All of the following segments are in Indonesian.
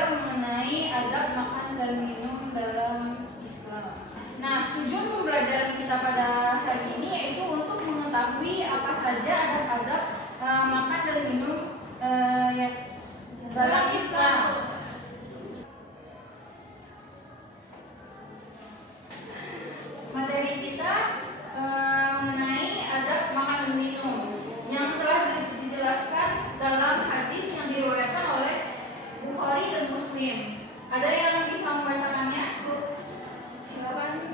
belajar mengenai adab makan dan minum dalam Islam. Nah, tujuan pembelajaran kita pada hari ini yaitu untuk mengetahui apa saja adab-adab makan dan minum dalam Islam. Materi kita mengenai adab makan dan minum yang telah dijelaskan dalam hadis yang diriwayatkan oleh Bukhari dan Muslim. Ada yang bisa membacakannya? Silakan.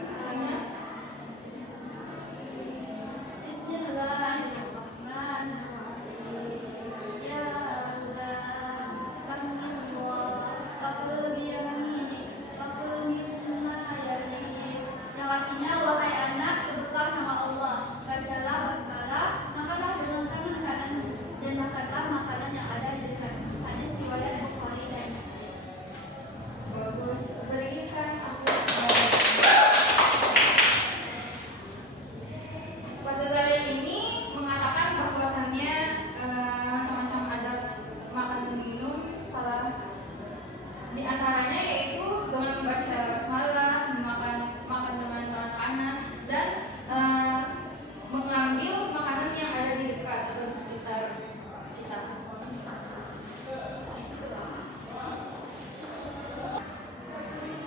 Artinya, wahai anak, sebutlah nama Allah, bacalah basmalah, makanlah dengan tangan kanan dan makanlah makanan yang ada di dekat. Hadis riwayat Bukhari dan Muslim. Bagus. Berikan aku. Pada dalil ini mengatakan bahwasannya macam-macam adab makan dan minum salah. Di antaranya yaitu dengan membaca basmalah, makan dengan tangan kanan, dan mengambil makanan yang ada di dekat atau di sekitar kita.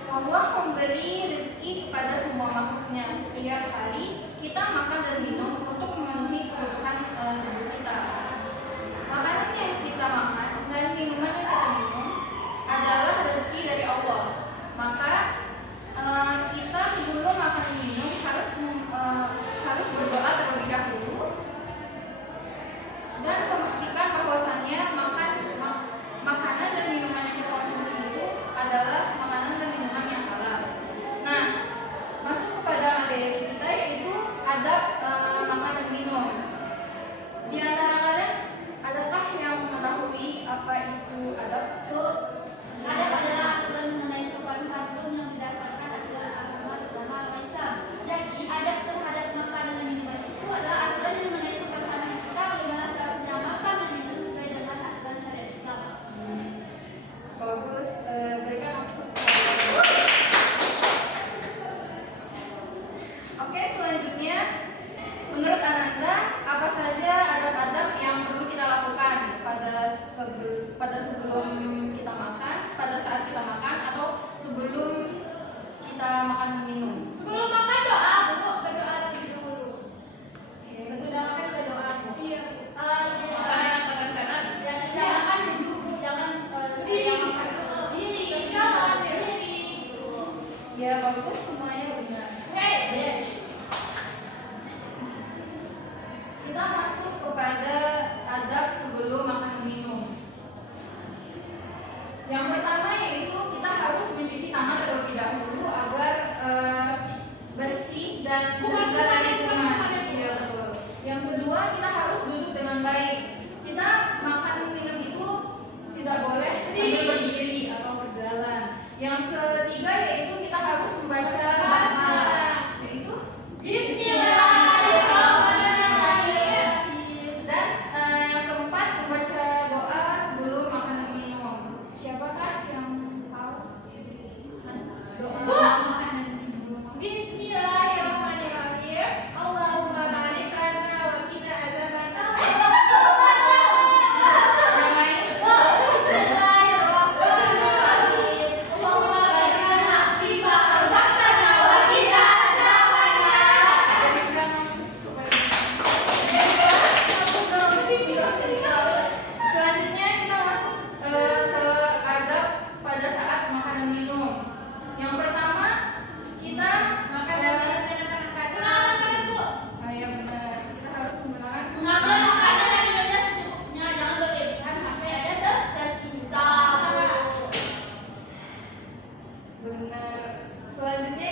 Allah memberi rezeki kepada semua makhluknya. Setiap hari kita makan dan minum untuk memenuhi kebutuhan tubuh kita. Makanan yang kita makan dan minuman yang kita minum adalah rezeki dari Allah. Maka kita sebelum makan dan minum harus berdoa terlebih dahulu dan memastikan bahwasannya makanan dan minuman yang kita konsumsi itu adalah makanan dan minuman yang halal. Nah, masuk kepada materi kita yaitu adab makan dan minum. Di antara kalian adakah yang mengetahui apa itu adab? Adab adalah aturan mengenai sopan santun yang didasarkan aturan agama Islam. Jadi, adab terhadap makanan dan minuman itu adalah aturan yang mengenai sopan santun kita bagaimana seharusnya makan dan minum sesuai dengan aturan syariat Islam. Bagus. Berikan aku Oke, selanjutnya menurut Ananda apa saja adab-adab yang perlu kita lakukan pada sebelum kita makan, pada saat kita makan, atau sebelum kita makan dan minum? Sebelum makan doa, berdoa terlebih dahulu. Sesudah makan juga doa. Iya. Makan dengan tangan kanan. Jangan duduk, jangan makan diri, jalan diri. Ya, bagus, semuanya benar. Kita masuk kepada adab sebelum makan dan minum. Yang pertama yaitu kita harus mencuci tangan terlebih dahulu agar bersih dan terhindar dari kuman. Iya, betul. Yang kedua, kita harus duduk dengan baik. Kita makan dan minum itu tidak boleh sambil berdiri atau berjalan. Yang ketiga yaitu kita harus membaca basmalah, yaitu Bismillahirrahmanirrahim. Dan yang keempat, membaca doa sebelum makan dan minum. Siapakah yang tahu doa makan dan sebelum makan? Bismillahirrahmanirrahim. Allahumma barik lana wa qina azabannar. Yang lain? Bismillahirrahmanirrahim. Allahumma barik lana fima razaqtana wa qina azabannar. Berikan supaya selanjutnya kita masuk ke adab pada saat makan dan minum. Yang pertama kita Makan dan minum dengan tangan kanan. ya benar, kita harus menggunakan Mengambil makanan dan minumnya secukupnya, jangan berlebihan sampai ada tersisa. benar. Selanjutnya